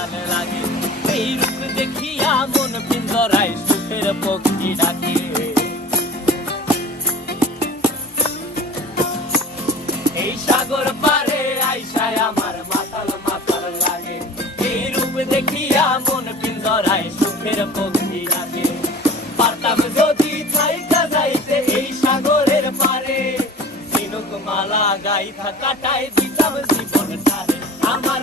কানে লাগে এই রূপ দেখিয়া মন পিঞ্জরায় সুখের পক্ষী ডাকে। এই সাগর পারে আইসায় আমার মাতাল মাতাল লাগে। এই রূপ দেখিয়া মন পিঞ্জরায় সুখের পক্ষী ডাকে। পারতাম যদি থাইকা যাইতে এই সাগরের পারে। সিনুক মালা গাইথা কাটাই দিতাম জীবনটারে আমার